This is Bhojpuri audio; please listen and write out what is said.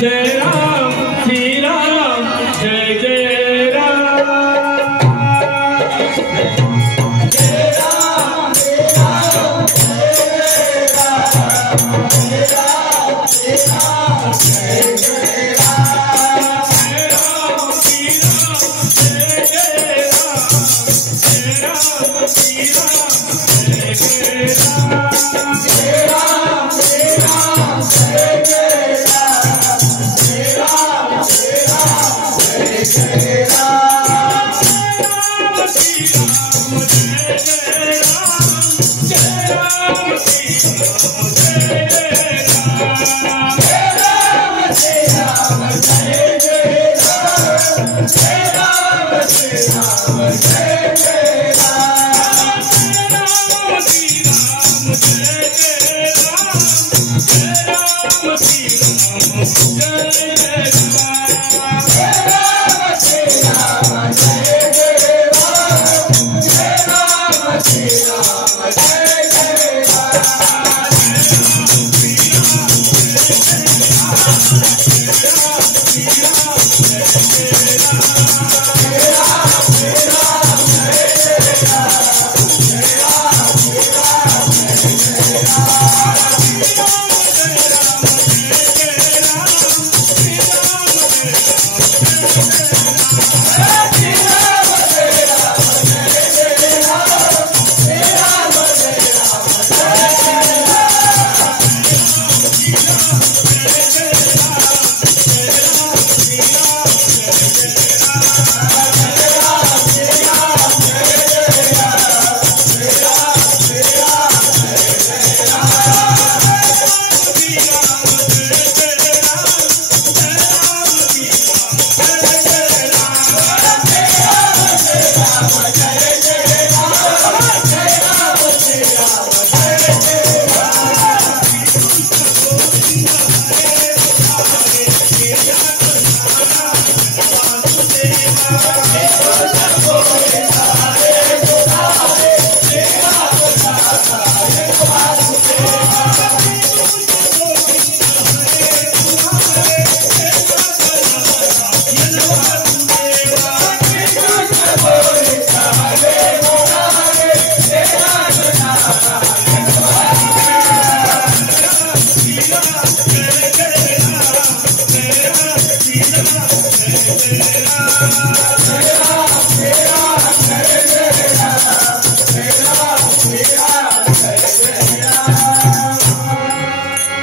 जय राम श्री राम जय जय राम जय राम श्री राम जय राम जय राम श्री राम जय जय राम जय राम श्री राम जय जय राम जय राम श्री राम जय जय राम जय राम श्री राम जय जय जय